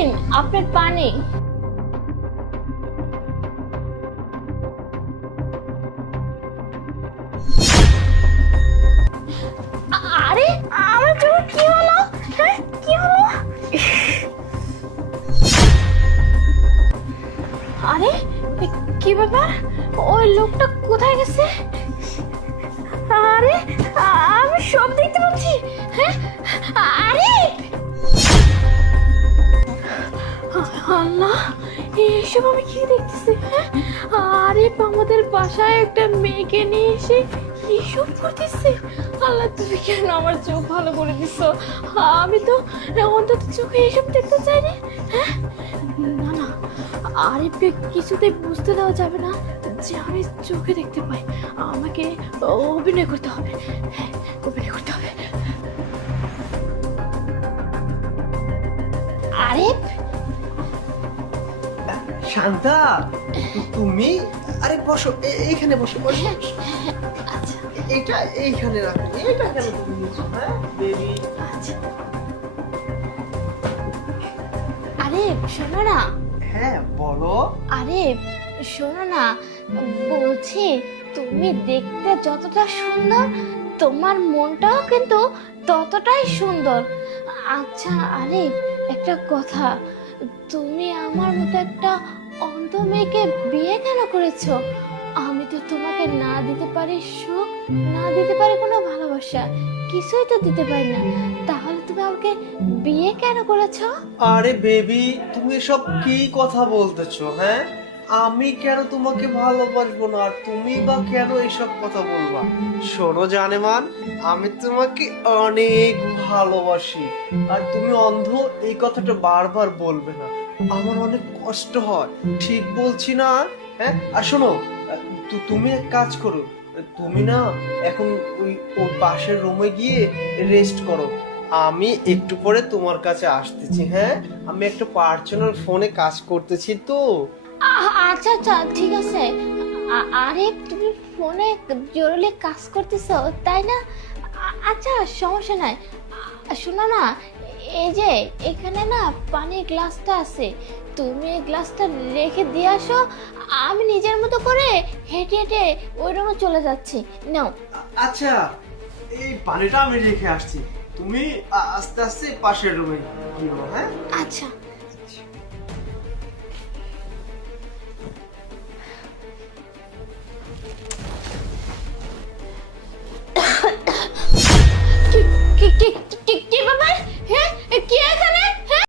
নিন আপনার পানি। আরে আমার চোখে কি হলো? হ্যাঁ কি হলো? আরে কি ব্যাপার, ওই লোকটা কোথায় গেছে? আরে আমি সব দেখতে পাচ্ছি। হ্যাঁ আরে আল্লাহ, এসব আমি কি দেখতেছি? হ্যাঁ আরে আমাদের বাসায় একটা মেয়েকে নিয়ে এসে এসব করতেছে। আল্লাহ তুমি কেন আমার চোখ ভালো করে দিছো? আমি তো অন্তত চোখে এসব দেখতে চাইনি। হ্যাঁ না না, আরিফকে কিছুতেই বুঝতে দেওয়া যাবে না যে আমি চোখে দেখতে পাই। আমাকে অভিনয় করতে হবে। হ্যাঁ অভিনয় করতে হবে। আরিফ শান্তা, তুমি? আরে বসো, এইখানে বসো বসো। আচ্ছা এটা এইখানে রাখো। এটা কেন তুমি নিচ্ছো? হ্যাঁ বেবি। আচ্ছা। আরিফ শোনো না। হ্যাঁ বলো। আরে শোনো না, বলছি তুমি দেখতে যতটা সুন্দর তোমার মনটাও কিন্তু ততটাই সুন্দর। আচ্ছা আরে একটা কথা, তুমি আমার মতো একটা অন্ধ মেয়েকে বিয়ে কেন করেছো? আমি তো তোমাকে না দিতে পারি সুখ, না দিতে পারি কোনো ভালোবাসা, কিছুই তো দিতে পারি না, তাহলে তুমি আমাকে বিয়ে কেন করেছো? আরে বেবি, তুমি সব কি কথা বলতেছো? হ্যাঁ আমি কেন তোমাকে ভালোবাসবো না, আর তুমি বা কেন এইসব কথা বলবা? শোনো জানেমান, আমি তোমাকে অনেক ভালোবাসি, আর তুমি অন্ধ এই কথাটা বারবার বলবে না। আমার অনেক কষ্ট হয়, ঠিক বলছি না? হ্যাঁ আর শোনো, তুমি এক কাজ করো, তুমি না এখন ওই পাশের রুমে গিয়ে রেস্ট করো। আমি একটু পরে তোমার কাছে আসতেছি। হ্যাঁ আমি একটা পার্সোনাল ফোনে কাজ করতেছি তো। আচ্ছা আচ্ছা ঠিক আছে। আরে তুমি ফোনে জরুরি কাজ করতেছো তাই না? আচ্ছা সমস্যা নাই। শোনো না, এই যে এখানে না পানির গ্লাসটা আছে, তুমি এই গ্লাসটা রেখে দিয়ে আসো, আমি নিজের মতো করে হেঁটে হেঁটে ওই রুমে চলে যাচ্ছি। নাও। আচ্ছা এই পানিটা আমি রেখে আসছি, তুমি আস্তে আস্তে পাশের রুমে গিয়ে। হ্যাঁ আচ্ছা